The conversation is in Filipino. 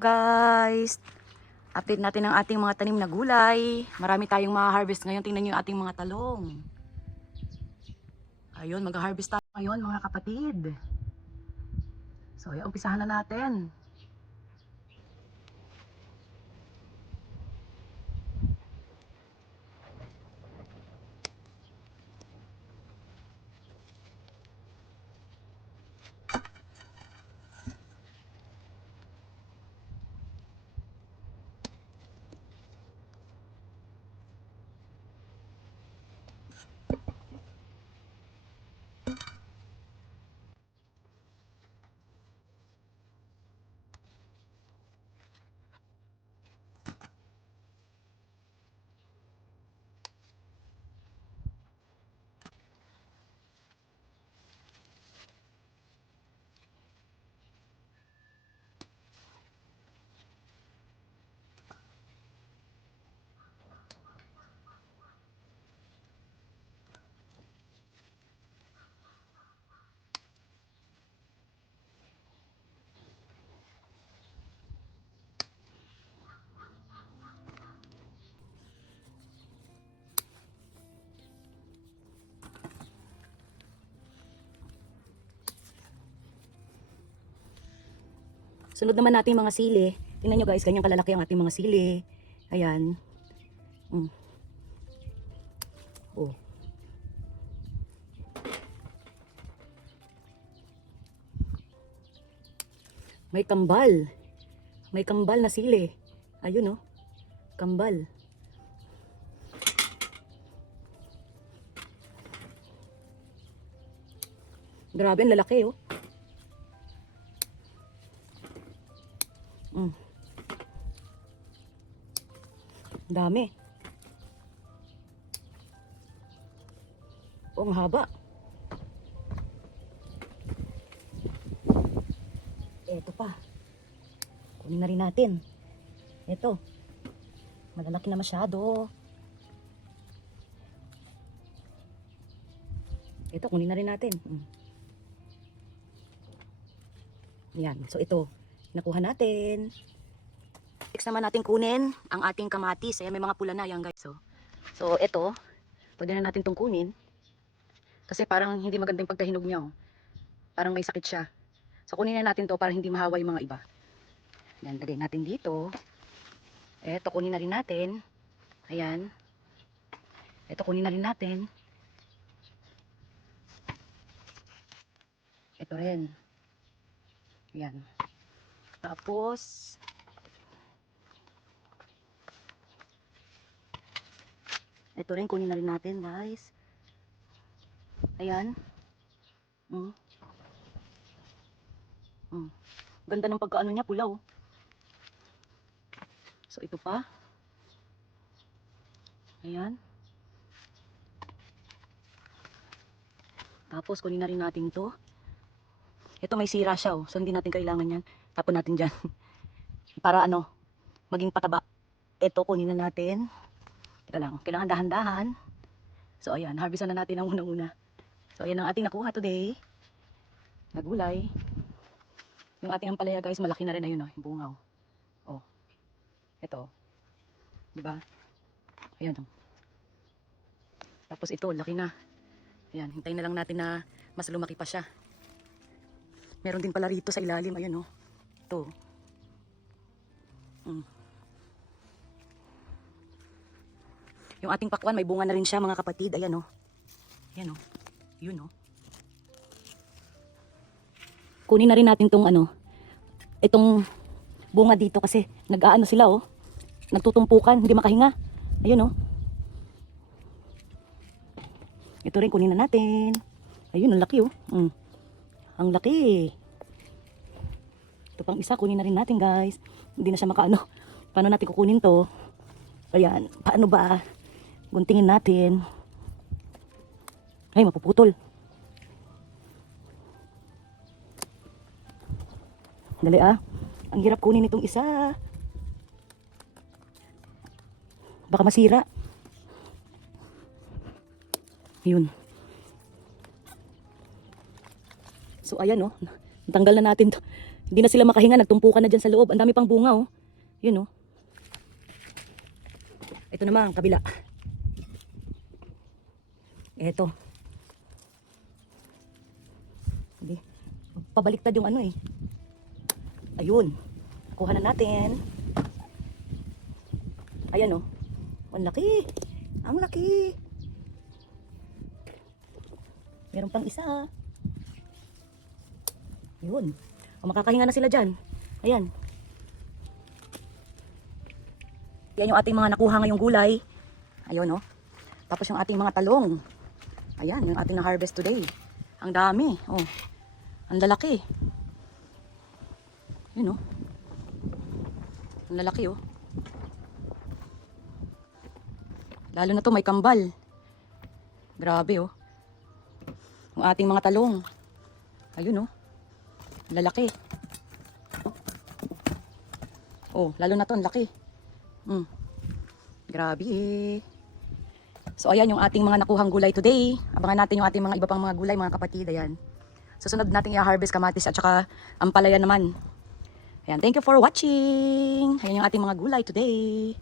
Guys, update natin ang ating mga tanim na gulay. Marami tayong ma-harvest ngayon. Tingnan niyo yung ating mga talong. Ayun, mag-harvest tayo ngayon mga kapatid. So, umpisahan na natin. Sunod naman natin mga sili. Tingnan nyo guys, ganyang kalalaki ang ating mga sili. Ayan. Oh. May kambal. May kambal na sili. Ayun oh. Kambal. Grabe, ang lalaki oh. Dami. Oh, ang haba. Ito pa. Kunin na rin natin. Ito. Malalaki na masyado. Ito, kunin na rin natin. Yan. So, ito. Nakuha natin. Next naman natin kunin ang ating kamatis. Ayan, may mga pula na yan guys. So ito, pwede na natin itong kunin. Kasi parang hindi maganda yung pagkahinog niya. Oh. Parang may sakit siya. So kunin na natin to para hindi mahawa yung mga iba. Yan, lagay natin dito. Ito, kunin na rin natin. Ayan. Ito, kunin na rin natin. Ito rin. Ayan. Tapos ito rin, kunin na rin natin guys. Ayan. Ganda ng pagkaano niya, pula oh. So ito pa. Ayan. Tapos kunin na rin natin to. Ito may sira siya oh. So hindi natin kailangan yan. Tapon natin dyan. Para ano, maging pataba. Ito kunin na natin. Ito lang, kailangan dahan-dahan. So ayan, harvestan na natin ang unang-una. So ayan ang ating nakuha today. Nagulay. Yung ating ampalaya guys, malaki na rin, ayun oh, yung bungaw. Oh. Ito. 'Di ba? Ayan oh. Tapos ito, laki na. Ayan, hintayin na lang natin na mas lumaki pa siya. Meron din pala rito sa ilalim, ayun oh. Ito. Yung ating pakwan, may bunga na rin siya mga kapatid. Ayan o. Ayan o. Yun o. Kunin na rin natin tong ano, itong bunga dito kasi nag-aano sila o. Nagtutumpukan, hindi makahinga. Ayun o. Ito rin kunin na natin. Ayun, ang laki o. Ang laki. Ito pang isa, kunin na rin natin guys. Hindi na siya makaano. Paano natin kukunin to? Ayan, paano ba? Guntingin natin. Ay, mapuputol. Dali ah. Ang hirap kunin itong isa. Baka masira. Yun. So, ayan oh. Tanggal na natin to. Hindi na sila makahinga, nagtumpukan na dyan sa loob. Ang dami pang bunga, oh. Yun, oh. Ito naman, kabila. Ito. Hindi. Pabaliktad yung ano eh. Ayun. Kuha na natin. Ayan, oh. Ang laki. Ang laki. Meron pang isa. Yun. O, makakahinga na sila dyan. Ayan. Yan yung ating mga nakuha ngayong gulay. Ayun, oh. Tapos yung ating mga talong. Ayan, yung ating na-harvest today. Ang dami. Oh. Ang lalaki. Yun, oh. Ang lalaki, oh. Lalo na to may kambal. Grabe, oh. Yung ating mga talong. Ayun, oh. Lalaki. Oh, lalo na to, ang laki. Grabe. So, ayan yung ating mga nakuhang gulay today. Abangan natin yung ating mga iba pang mga gulay, mga kapatid. Ayan. Susunod natin i-harvest kamatis at saka ampalaya naman. Ayan, thank you for watching. Ayan yung ating mga gulay today.